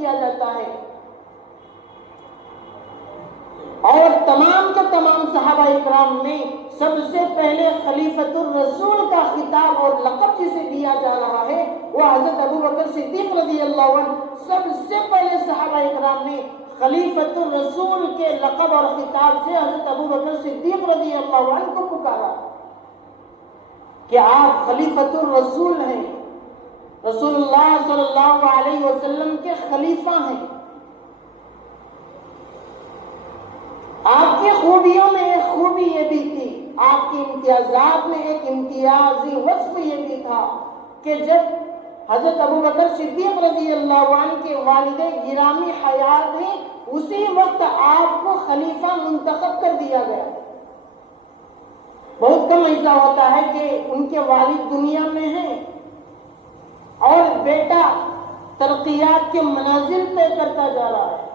کیا جاتا ہے، اور تمام کے تمام صحابہ اکرام میں سب سے پہلے خلیفۃ الرسول کا خطاب اور لقب جسے دیا جا رہا ہے وہ حضرت ابوبکر صدیق رضی اللہ عنہ سب سے پہلے صحابہ اکرام نے خلیفۃ الرسول کے لقب اور خطاب سے حضرت ابوبکر صدیق رضی اللہ عنہ کو پکارا کہ آپ خلیفۃ الرسول ہیں، رسول اللہ صلی اللہ علیہ وسلم کے خلیفہ ہیں۔ آپ کی خوبیوں میں ایک خوبی یہ بھی تھی، آپ کے امتیازات میں ایک امتیازی وصف یہ بھی تھا کہ جب حضرت ابوبکر صدیق رضی اللہ عنہ کے والد گرامی حیات ہیں اسی وقت آپ کو خلیفہ منتخب کر دیا گیا۔ بہت کم ایسا ہوتا ہے کہ ان کے والد دنیا میں ہیں اور بیٹا ترقیات کے منازل طے کرتا جا رہا ہے،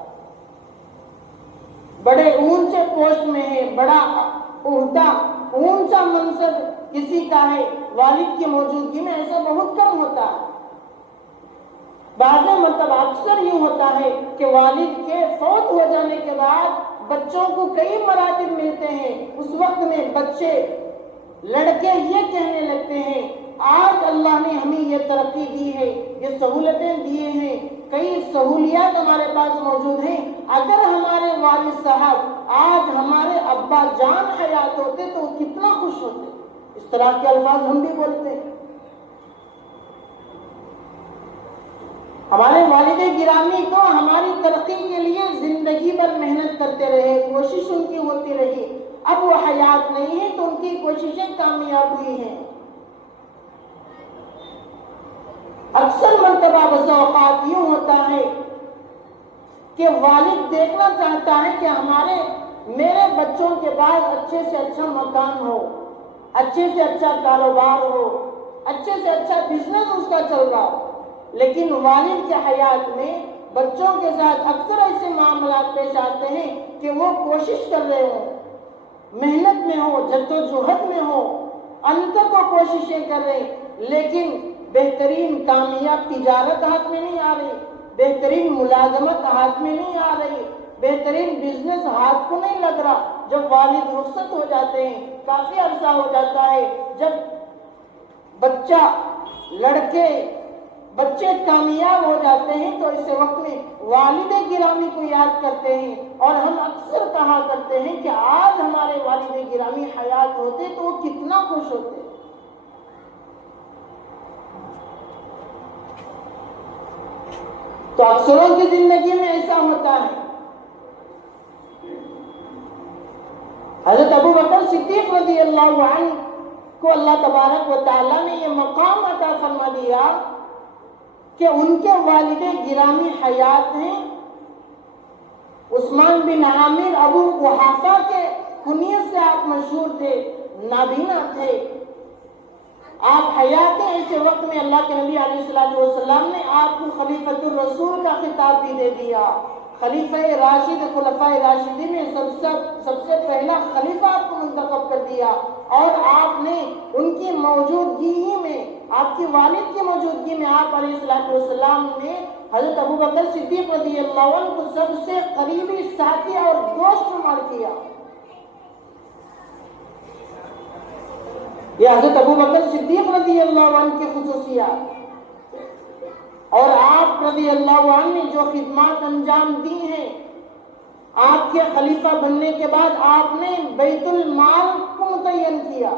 بڑے اونچے پوسٹ میں ہے، بڑا عہدہ اونچا منصب کسی کا ہے، والد کی موجودگی میں ایسا بہت کم ہوتا ہے۔ بعض مرتبہ اکثر یوں ہوتا ہے کہ والد کے فوت ہو جانے کے بعد بچوں کو کئی مراتب ملتے ہیں، اس وقت میں بچے لڑکے یہ کہنے لگتے ہیں آج اللہ نے ہمیں یہ ترقی دی ہے، یہ سہولتیں دیے ہیں، کئی سہولیات ہمارے پاس موجود ہیں، اگر ہمارے والد صاحب آج ہمارے ابا جان حیات ہوتے تو وہ کتنا خوش ہوتے۔ اس طرح کے الفاظ ہم بھی بولتے ہیں۔ ہمارے والد گرامی تو ہماری ترقی کے لیے زندگی بھر محنت کرتے رہے، کوشش ان کی ہوتی رہی، اب وہ حیات نہیں ہے تو ان کی کوششیں کامیاب ہوئی ہیں۔ اکثر مرتبہ بس اوقات یوں ہوتا ہے کہ والد دیکھنا چاہتا ہے کہ میرے بچوں کے بعد اچھے سے اچھا مکان ہو، اچھے سے اچھا کاروبار ہو، اچھے سے اچھا بزنس اس کا چل رہا ہو، لیکن والد کے حیات میں بچوں کے ساتھ اکثر ایسے معاملات پیش آتے ہیں کہ وہ کوشش کر رہے ہوں، محنت میں ہو، جدوجہد میں ہو، انت کو کوششیں کر رہے ہیں، لیکن بہترین کامیاب تجارت ہاتھ میں نہیں آ رہی، بہترین ملازمت ہاتھ میں نہیں آ رہی، بہترین بزنس ہاتھ کو نہیں لگ رہا۔ جب والد رخصت ہو جاتے ہیں، کافی عرصہ ہو جاتا ہے، جب بچے کامیاب ہو جاتے ہیں تو اس وقت میں والد گرامی کو یاد کرتے ہیں، اور ہم اکثر کہا کرتے ہیں کہ آج ہمارے والد گرامی حیات ہوتے تو وہ کتنا خوش ہوتے۔ تو اکثروں کی زندگی میں ایسا ہوتا ہے۔ حضرت ابوبکر صدیق رضی اللہ عنہ کو اللہ تبارک و تعالیٰ نے یہ مقام عطا فرما دیا کہ ان کے والد گرامی حیات ہیں۔ عثمان بن عامر ابو قحافہ کے کنیت سے آپ مشہور تھے، نابینا تھے، آپ حیات ہیں۔ ایسے وقت میں اللہ کے نبی علیہ الصلوۃ والسلام نے آپ کو خلیفۃ الرسول کا خطاب بھی دے دیا، خلیفہ راشد، خلفائے راشدین میں سب سے پہلا خلیفہ آپ کو منتخب کر دیا، اور آپ نے ان کی موجودگی ہی میں، آپ کی والد کی موجودگی میں آپ علیہ الصلوۃ والسلام نے حضرت ابوبکر صدیق رضی اللہ عنہ کو سب سے قریبی ساتھی اور دوست شمار کیا۔ یہ حضرت ابوبکر صدیق رضی اللہ عنہ کی خصوصیات، اور آپ رضی اللہ عنہ نے جو خدمات انجام دی ہیں، آپ کے خلیفہ بننے کے بعد آپ نے بیت المال کو متعین کیا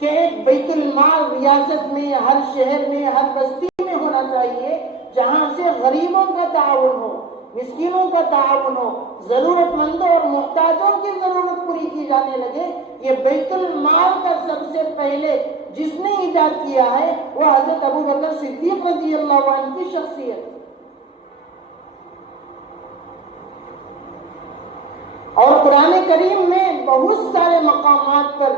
کہ ایک بیت المال ریاست میں، ہر شہر میں، ہر بستی میں ہونا چاہیے، جہاں سے غریبوں کا تعاون ہو، مسکینوں کا تعاون ہو، ضرورت مندوں اور محتاجوں کی ضرورت پوری کی جانے لگے۔ یہ بیت المال کا سب سے پہلے جس نے ایجاد کیا ہے وہ حضرت ابوبکر صدیق رضی اللہ عنہ کی شخصیت۔ اور قرآن کریم میں بہت سارے مقامات پر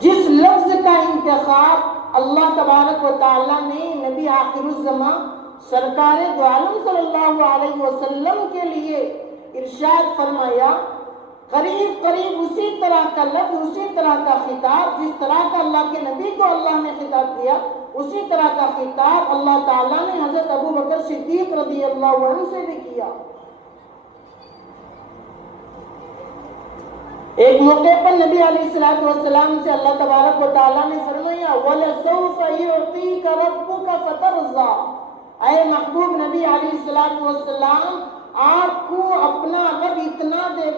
جس لفظ کا انتخاب اللہ تبارک و تعالیٰ نے نبی آخر الزمان سرکار دو عالم صلی اللہ علیہ وسلم کے لیے ارشاد فرمایا قریب قریب اسی طرح کا لفظ، اسی طرح کا خطاب، جس طرح کا اللہ کے نبی کو اللہ نے خطاب کیا، اسی طرح کا خطاب اللہ تعالیٰ نے حضرت ابو بکر صدیق رضی اللہ عنہ سے بھی کیا۔ ایک موقع پر نبی علیہ السلام سے اللہ تبارک و تعالیٰ نے فرمایا وَلَسَوْفَ يُعْطِيكَ رَبُّكَ فَتَرْضَىٰ، اے محبوب نبی علیہ السلام، آپ کو اپنا رب اتنا دے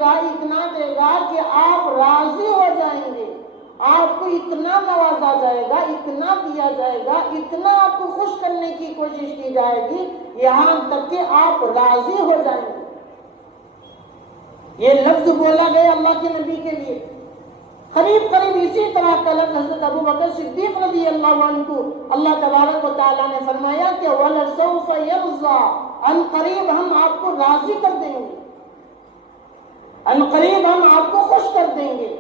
گا کہ آپ راضی ہو جائیں گے، آپ کو اتنا نوازا جائے گا، اتنا دیا جائے گا، اتنا آپ کو خوش کرنے کی کوشش کی جائے گی، یہاں تک کہ آپ راضی ہو جائیں گے۔ یہ لفظ بولا گیا اللہ کے نبی کے لیے۔ قریب قریب اسی طرح کا لفظ حضرت ابو بکر صدیق رضی اللہ عنہ کو اللہ تبارک و تعالیٰ نے فرمایا کہ وَلَسَوْفَ يَرْضَىٰ، ان قریب ہم آپ کو راضی کر دیں گے، ان قریب ہم آپ کو خوش کر دیں گے۔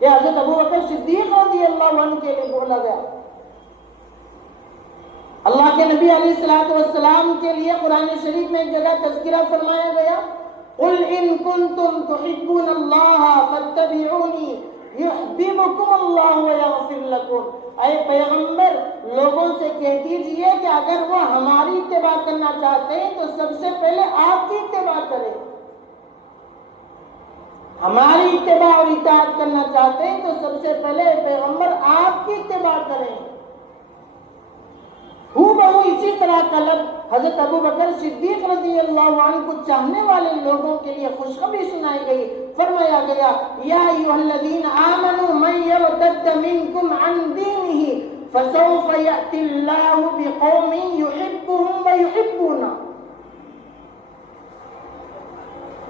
یہ حضرت ابو بکر صدیق رضی اللہ عنہ کے لیے بولا گیا۔ اللہ کے نبی علیہ السلام کے لیے قرآن شریف میں ایک جگہ تذکرہ فرمایا گیا قُلْ إِن كُنتُمْ تُحِبُّونَ اللَّهَ فَاتَّبِعُونِي يُحْبِبُكُمُ اللَّهُ وَيَغْفِرْ لَكُمْ، اے پیغمبر لوگوں سے کہہ دیجئے کہ اگر وہ ہماری اتباع کرنا چاہتے ہیں تو سب سے پہلے آپ کی اتباع کریں، ہماری اتباع اور اطاعت کرنا چاہتے ہیں تو سب سے پہلے پیغمبر آپ کی اتباع کریں۔ بہو اسی طرح کا لفظ حضرت ابو بکر صدیق رضی اللہ عنہ کو چاہنے والے لوگوں کے لیے خوشخبری سنائی گئی۔ فرمایا گیا یا ایھا الذین آمنوا من یرتد منکم عن دینہ فسوف یأتی اللہ بقوم یحبهم ویحبونہ۔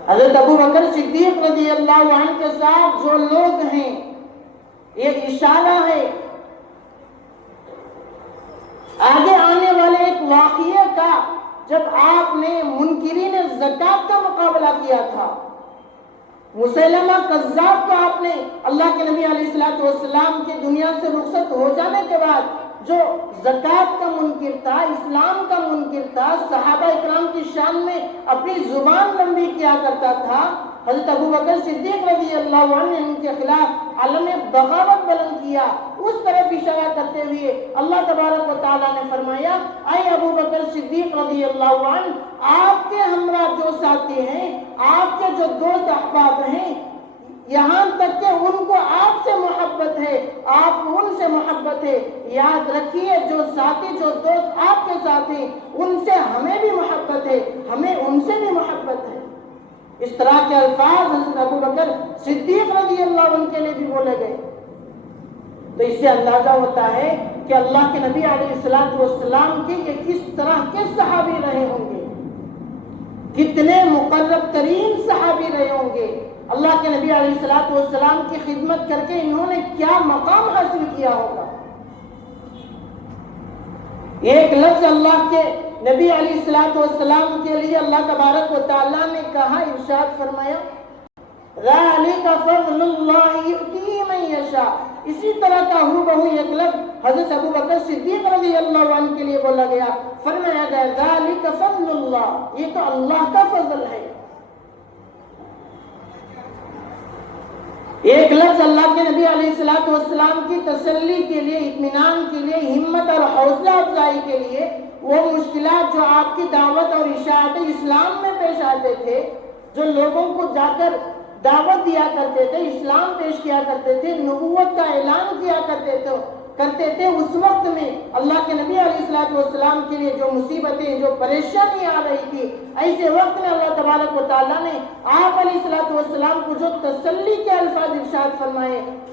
حضرت ابو بکر صدیق رضی اللہ عنہ کے ساتھ جو لوگ ہیں، یہ اشارہ ہے آگے آنے والے ایک واقعے کا، جب آپ نے منکرین زکوٰۃ کا مقابلہ کیا تھا۔ مسیلمہ کذاب کو آپ نے اللہ کے نبی علیہ السلام کے دنیا سے رخصت ہو جانے کے بعد جو زکوٰۃ کا منکر تھا، اسلام کا منکر تھا، صحابہ اکرام کی شان میں اپنی زبان لمبی کیا کرتا تھا، حضرت ابو بکر صدیق رضی اللہ عنہ نے ان کے خلاف علم بغاوت بلند کیا۔ اس طرف اشارہ کرتے ہوئے اللہ تبارک و تعالیٰ نے فرمایا اے ابو بکر صدیق رضی اللہ عنہ، آپ کے ہمراہ جو ساتھی ہیں، آپ کے جو دوست احباب ہیں، یہاں تک کہ ان کو آپ سے محبت ہے، آپ کو ان سے محبت ہے، یاد رکھیے جو ساتھی جو دوست آپ کے ساتھ ہیں ان سے ہمیں بھی محبت ہے، ہمیں ان سے بھی محبت ہے۔ اس طرح کے الفاظ حضرت ابو بکر صدیق رضی اللہ عنہ کے لیے بھی بولے گئے۔ تو اس سے اندازہ ہوتا ہے کہ اللہ کے نبی علیہ السلام کے یہ کس طرح کے صحابی رہے ہوں گے، کتنے مقرب ترین صحابی رہے ہوں گے۔ اللہ کے نبی علیہ السلام کی خدمت کر کے انہوں نے کیا مقام حاصل کیا ہوگا۔ ایک لفظ اللہ کے نبی علیہ السلام کے لیے اللہ تبارک و تعالیٰ نے کہا، ارشاد فرمایا ذَلِكَ فَضْلُ اللَّهِ يُؤْتِيهِ مَن يَشَاءُ۔ اسی طرح کا بہو ایک لفظ حضرت ابو بکر صدیق رضی اللہ عنہ کے لیے بولا گیا، فرمایا گیا ذَلِكَ فَضْلُ اللَّهِ، یہ تو اللہ کا فضل ہے۔ ایک لفظ اللہ کے نبی علیہ السلام کی تسلی کے لیے، اطمینان کے لیے، ہمت اور حوصلہ افزائی کے لیے، وہ مشکلات جو آپ کی دعوت اور اشاعت اسلام میں پیش آتے تھے، جو لوگوں کو جا کر دعوت دیا کرتے تھے، اسلام پیش کیا کرتے تھے، نبوت کا اعلان کیا کرتے تھے، اس وقت میں اللہ کے نبی علیہ السلام کے لیے جو مصیبتیں، جو پریشانی آ رہی تھی، ایسے وقت میں اللہ تبارک و تعالیٰ نے آپ علیہ السلام کو جو تسلی کے الفاظ ارشاد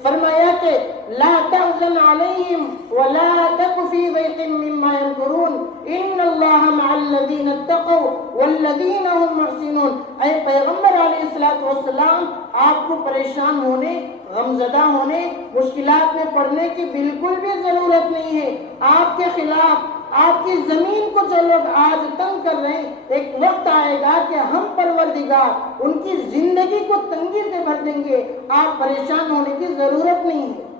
فرمایا کہ لا تحزن علیہم ولا تک فی ضیق مما یمکرون ان اللہ مع الذین اتقوا والذین هم محسنون۔ اے پیغمبر علیہ السلام، آپ کو پریشان ہونے، غمزدہ ہونے، مشکلات میں پڑنے کی بالکل بھی ضرورت نہیں ہے۔ آپ کے خلاف، آپ کی زمین کو جو لوگ آج تنگ کر رہے ہیں، ایک وقت آئے گا کہ ہم پروردگار ان کی زندگی کو تنگی سے بھر دیں گے، آپ پریشان ہونے کی ضرورت نہیں ہے۔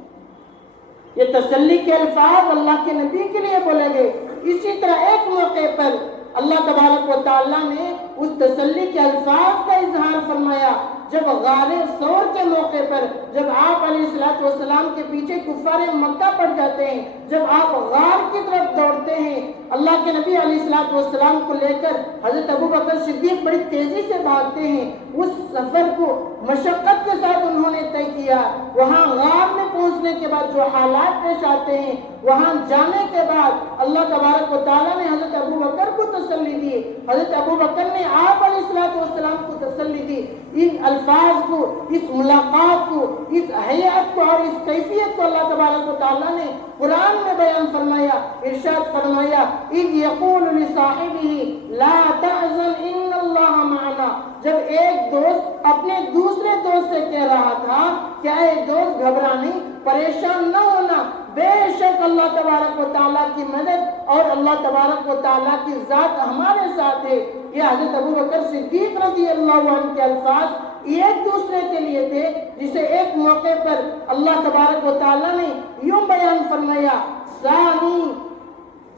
یہ تسلی کے الفاظ اللہ کے نبی کے لیے بولے گئے۔ اسی طرح ایک موقع پر اللہ تبارک و تعالیٰ نے اس تسلی کے الفاظ کا اظہار فرمایا جب غار ثور کے موقع پر جب آپ علیہ السلام کے پیچھے کفار مکہ پڑ جاتے ہیں، جب آپ غار کی طرف دوڑتے ہیں، اللہ کے نبی علیہ السلام کو لے کر حضرت ابوبکر صدیق بڑی تیزی سے بھاگتے ہیں، اس سفر کو مشقت کے ساتھ انہوں نے طے کیا۔ وہاں غار میں پہنچنے کے بعد جو حالات پیش آتے ہیں، وہاں جانے کے بعد اللہ تبارک و تعالیٰ نے حضرت ابوبکر کو تسلی دی، حضرت ابوبکر نے آپ علیہ السلام کو تسلی دی۔ ان الفاظ کو، اس ملاقات کو، اس حیات کو اور اس کیفیت کو اللہ تبارک و تعالیٰ نے قرآن میں بیان فرمایا، ارشاد فرمایا اذ یقول لصاحبہ لا تحزن ان اللہ معنا۔ جب ایک دوست اپنے دوسرے دوست سے کہہ رہا تھا کہ اے دوست گھبرا نہیں، پریشان نہ ہونا، بے شک اللہ تبارک و تعالیٰ کی مدد اور اللہ تبارک و تعالیٰ کی ذات ہمارے ساتھ ہے۔ یہ حضرت ابوبکر صدیق رضی اللہ عنہ کے الفاظ ایک دوسرے کے لیے تھے، جسے ایک موقع پر اللہ تبارک و تعالیٰ نے یوں بیان فرمایا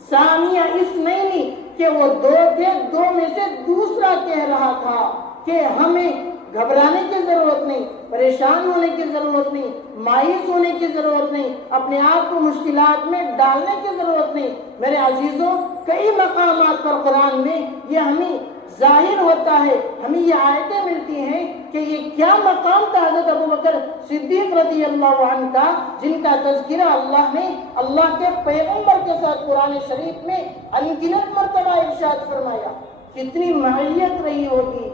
ثانیہ اثنین، کہ وہ دو تھے، دو میں سے دوسرا کہہ رہا تھا کہ ہمیں گھبرانے کی ضرورت نہیں، پریشان ہونے کی ضرورت نہیں، مایوس ہونے کی ضرورت نہیں، اپنے آپ کو مشکلات میں ڈالنے کی ضرورت نہیں۔ میرے عزیزوں، کئی مقامات پر قرآن میں یہ ہمیں ظاہر ہوتا ہے، ہمیں یہ آیتیں ملتی ہیں کہ یہ کیا مقام تھا حضرت ابوبکر صدیق رضی اللہ عنہ کا، جن کا تذکرہ اللہ نے اللہ کے پیغمبر کے ساتھ قرآن شریف میں انگنت مرتبہ ارشاد فرمایا۔ کتنی معیت رہی ہوگی،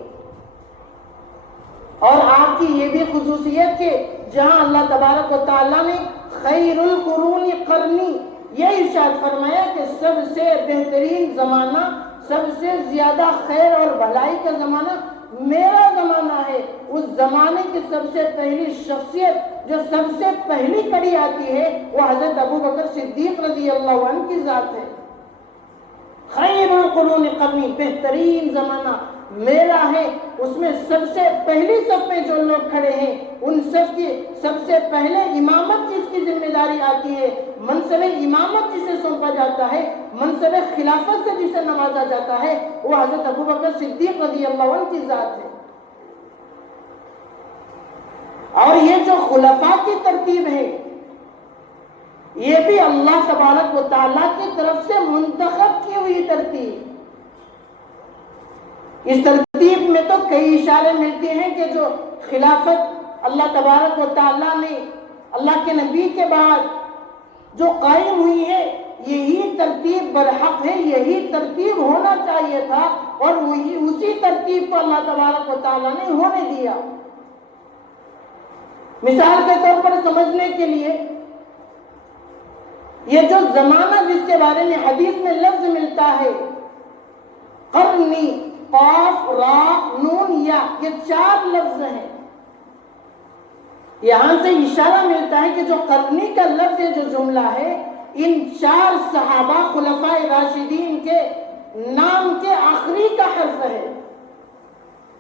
اور آپ کی یہ بھی خصوصیت کہ جہاں اللہ تبارک و تعالیٰ نے خیر القرون قرنی یہ ارشاد فرمایا کہ سب سے بہترین زمانہ، سب سے زیادہ خیر اور بھلائی کا زمانہ میرا زمانہ ہے، اس زمانے کی سب سے پہلی شخصیت جو سب سے پہلی کڑی آتی ہے وہ حضرت ابوبکر صدیق رضی اللہ عنہ کی ذات ہے۔ خیر القرون قرنی، بہترین زمانہ میرا ہے، اس میں سب سے پہلی صف میں جو لوگ کھڑے ہیں ان سب کی سب سے پہلے امامت جس کی ذمہ داری آتی ہے، منصب امامت جسے سونپا جاتا ہے، منصب خلافت سے جسے نوازا جاتا ہے، وہ حضرت ابوبکر صدیق رضی اللہ عنہ کی ذات ہے۔ اور یہ جو خلفاء کی ترتیب ہے یہ بھی اللہ تبارک و تعالیٰ کی طرف سے منتخب کی ہوئی ترتیب۔ اس ترتیب میں تو کئی اشارے ملتے ہیں کہ جو خلافت اللہ تبارک و تعالیٰ نے اللہ کے نبی کے بعد جو قائم ہوئی ہے، یہی ترتیب برحق ہے، یہی ترتیب ہونا چاہیے تھا، اور وہی اسی ترتیب کو اللہ تبارک و تعالیٰ نے ہونے دیا۔ مثال کے طور پر سمجھنے کے لیے یہ جو زمانہ جس کے بارے میں حدیث میں لفظ ملتا ہے قرنی، قاف، را، نون، یا، یہ چار لفظ ہیں۔ یہاں سے اشارہ ملتا ہے کہ جو قرنی کا لفظ ہے، جو جملہ ہے، ان چار صحابہ خلفاء راشدین کے نام کے آخری کا حرف ہے۔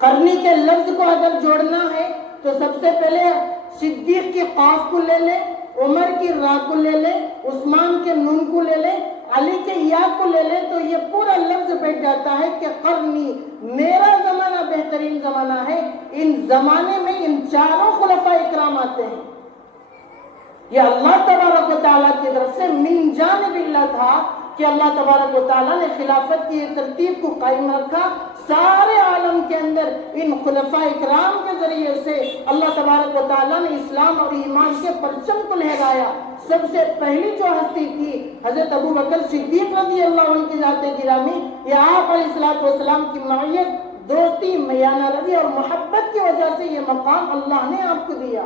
قرنی کے لفظ کو اگر جوڑنا ہے تو سب سے پہلے صدیق کی قاف کو لے لیں، عمر کی را کو لے لیں، عثمان کے نون کو لے لیں، علی کے یا کو لے لیں، تو یہ پورا لفظ بیٹھ جاتا ہے کہ قرنی، میرا زمانہ بہترین زمانہ ہے۔ ان زمانے میں ان چاروں خلفاء اکرام آتے ہیں۔ یہ اللہ تبارک و تعالیٰ کی طرف سے من جانب اللہ تھا کہ اللہ تبارک و تعالیٰ نے خلافت کی ترتیب کو قائم رکھا۔ سارے عالم کے اندر ان خلفاء اکرام کے ذریعے سے اللہ تبارک و تعالیٰ نے اسلام اور ایمان کے پرچم کو لہرایا۔ سب سے پہلی جو ہستی تھی حضرت ابوبکر صدیق رضی اللہ عنہ کی ذات گرامی، یہ آپ علیہ السلام کی معیت، دوستی، میانہ روی اور محبت کی وجہ سے یہ مقام اللہ نے آپ کو دیا۔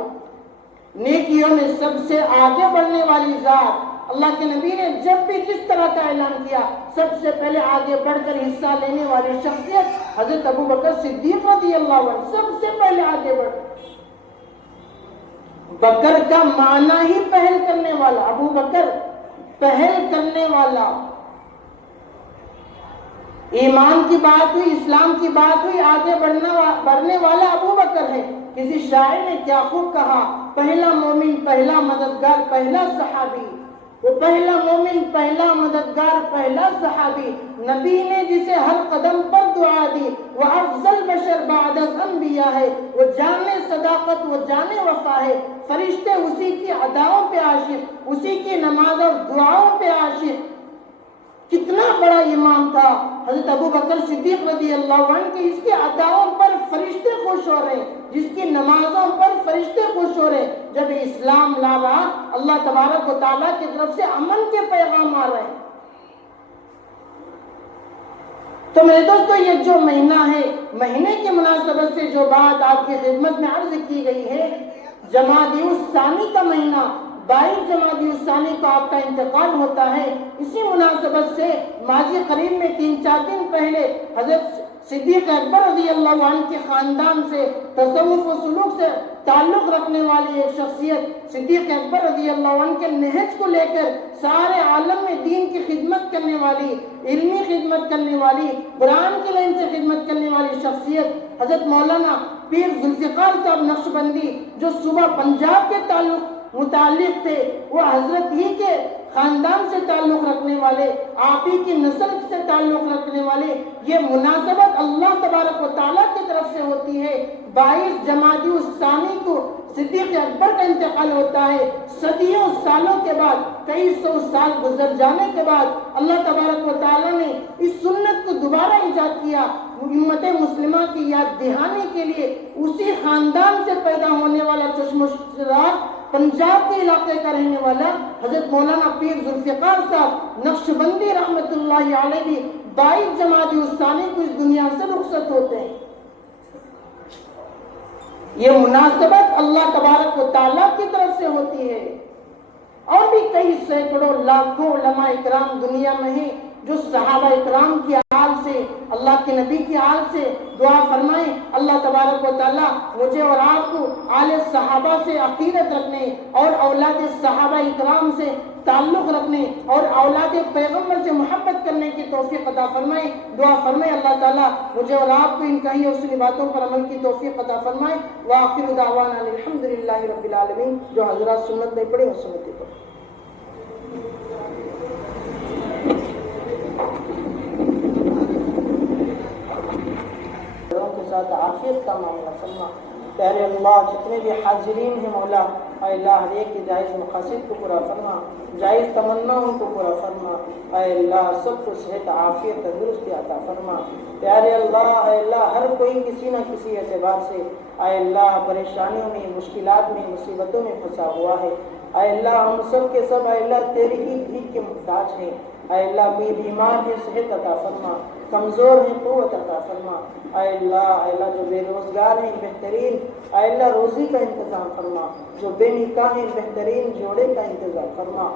نیکیوں میں سب سے آگے بڑھنے والی ذات، اللہ کے نبی نے جب بھی جس طرح کا اعلان کیا، سب سے پہلے آگے بڑھ کر حصہ لینے والی شخصیت حضرت ابوبکر صدیق رضی اللہ عنہ، سب سے پہلے آگے بڑھ۔ بکر کا معنی ہی پہل کرنے والا، ابو بکر پہل کرنے والا۔ ایمان کی بات ہوئی، اسلام کی بات ہوئی، آگے بڑھنے والا ابو بکر ہے۔ کسی شاعر نے کیا خوب کہا، پہلا مومن، پہلا مددگار، پہلا صحابی۔ وہ پہلا مومن، پہلا مددگار، پہلا صحابی، نبی نے جسے ہر قدم پر دعا دی، وہ افضل بشر بعد از انبیاء ہے، وہ جامع صداقت، وہ جامع وفا ہے، فرشتے اسی کی اداؤں پہ عاشق، اسی کی نماز اور دعاؤں پہ عاشق۔ کتنا بڑا امام تھا حضرت ابو بکر صدیق رضی اللہ عنہ کی، اس کی اداؤں پر فرشتے خوش ہو رہے، جس کی نمازوں پر فرشتے خوش ہو رہے، جب اسلام لا رہا اللہ تبارک و تعالیٰ کی طرف سے امن کے پیغام آ رہے ہیں۔ تو میرے دوستو یہ جو مہینہ ہے، مہینے کی مناسبت سے جو بات آپ کی خدمت میں عرض کی گئی ہے، جمادی الثانی کا مہینہ، 22 جمادی الثانی کو آپ کا انتقال ہوتا ہے۔ اسی مناسبت سے ماضی قریب میں 3-4 دن پہلے حضرت صدیق اکبر رضی اللہ عنہ کے خاندان سے، تصوف و سلوک سے تعلق رکھنے والی ایک شخصیت، صدیق اکبر رضی اللہ عنہ کے نہج کو لے کر سارے عالم میں دین کی خدمت کرنے والی، علمی خدمت کرنے والی، قرآن کی لائن سے خدمت کرنے والی شخصیت حضرت مولانا پیر ذوالفقار صاحب نقشبندی، جو صوبہ پنجاب کے متعلق تھے، وہ حضرت ہی کے خاندان سے تعلق رکھنے والے، آپ ہی کی نسل سے تعلق رکھنے والے، یہ مناسبت اللہ تبارک و تعالیٰ کی طرف سے ہوتی ہے۔ 22 جمادی الثانی کو صدیق اکبر کا انتقال ہوتا ہے۔ صدیوں سالوں کے بعد، کئی سو سال گزر جانے کے بعد اللہ تبارک و تعالیٰ نے اس سنت کو دوبارہ ایجاد کیا، امت مسلمہ کی یاد دہانی کے لیے۔ اسی خاندان سے پیدا ہونے والا چشم و چراغ، پنجاب کے علاقے کا رہنے والا حضرت مولانا پیر ذوالفقار صاحب نقشبندی رحمت اللہ علیہ 22 جمادی الثانی کو اس دنیا سے رخصت ہوتے ہیں۔ یہ مناسبت اللہ تبارک و تعالیٰ کی طرف سے ہوتی ہے۔ اور بھی کئی سینکڑوں لاکھوں علماء اکرام دنیا میں ہیں جو صحابہ اکرام کی آل سے، اللہ کے نبی کی آل سے دعا فرمائیں، اللہ تبارک و تعالیٰ مجھے اور آپ کو آل صحابہ سے عقیدت رکھنے اور اولاد صحابہ اکرام سے تعلق رکھنے اور اولاد پیغمبر سے محبت کرنے کی توفیق عطا فرمائے۔ دعا فرمائے اللہ تعالیٰ مجھے اور آپ کو ان کہی اور سنی باتوں پر عمل کی توفیق عطا فرمائے۔ وآخر دعوانا الحمدللہ رب العالمین۔ جو حضرات سنت نہیں پڑھی وہ سنت پڑھیں۔ کے ساتھ عافیت کا معاملہ فرما۔ پیارے اللہ جتنے بھی حاضرین ہیں مولا، اے اللہ ہر ایک کی جائز مقاصد کو پورا فرما، جائز تمناؤں کو پورا فرما۔ اے اللہ سب کو صحت عافیت تندرستی عطا فرما۔ پیارے اللہ اے اللہ ہر کوئی کسی نہ کسی اعتبار سے اے اللہ پریشانیوں میں، مشکلات میں، مصیبتوں میں پھنسا ہوا ہے۔ اے اللہ ہم سب کے سب اے اللہ تیری ہی بھیک کے محتاج ہیں۔ اے اللہ کوئی بیمار ہے صحت عطا فرما، کمزور ہیں قوت عطا فرما۔ اے اللہ جو بے روزگار ہیں بہترین اے اللہ روزی کا انتظام فرما، جو بے نکاح ہیں بہترین جوڑے کا انتظام فرما۔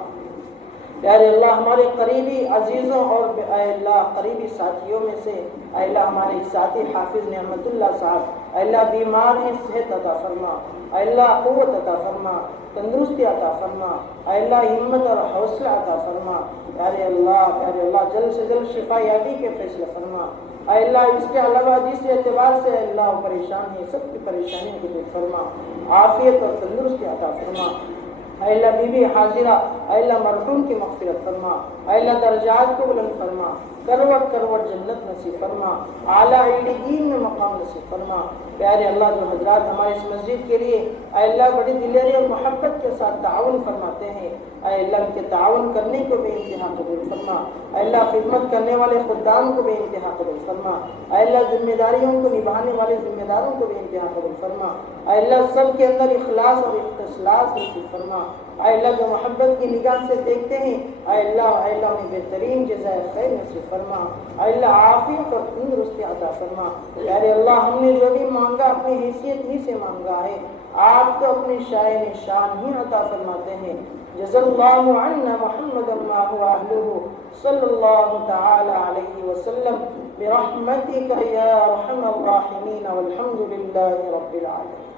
پیارے اللہ ہمارے قریبی عزیزوں اور اے اللہ قریبی ساتھیوں میں سے اے اللہ ہمارے ساتھی حافظ نعمت اللہ صاحب اے اللہ بیمار ہیں صحت عطا فرما، اے اللہ قوت عطا فرما، تندرستی عطا فرما، اے اللہ ہمت اور حوصلہ عطا فرما۔ پیارے اللہ جلد سے جلد شفا یابی کے فیصلے فرما۔ اے اللہ اس کے علاوہ جس اعتبار سے اے اللہ پریشان ہیں سب کی پریشانیوں کو دور فرما، عافیت اور تندرستی عطا فرما۔ اے اللہ بی بی حاضرہ اے اللہ مرحوم کی مغفرت فرما، اے اللہ درجات کو بلند فرما، کروٹ کروٹ جنت نصیب فرما، اعلیٰ علیین میں مقام نصیب فرما۔ پیارے اللہ جو حضرات ہمارے اس مسجد کے لیے اے اللہ بڑی دلیری اور محبت کے ساتھ تعاون فرماتے ہیں اے اللہ ان کے تعاون کرنے کو بے انتہا قبول فرما۔ اے اللہ خدمت کرنے والے خدام کو بے انتہا قبول فرما۔ اے اللہ ذمہ داریوں کو نبھانے والے ذمہ داروں کو بے انتہا قبول فرما۔ اے اللہ سب کے اندر اخلاص اور اختصاص نصیب فرما۔ اے اللہ جو محبت کی نگاہ سے دیکھتے ہیں اے اللہ انہیں بہترین جزائے خیر نصیب فرما۔ اے اللہ عافیت اور تندرستی عطا فرما۔ پیارے اللہ ہم نے جو بھی مانگا اپنی حیثیت ہی سے مانگا ہے، آپ تو اپنی شائن شان ہی عطا فرماتے ہیں۔ جزا اللہ عنا محمد ما هو اہلہ صلی اللہ تعالی علیہ وسلم برحمتک یا ارحم الراحمین والحمد للہ رب العالمین۔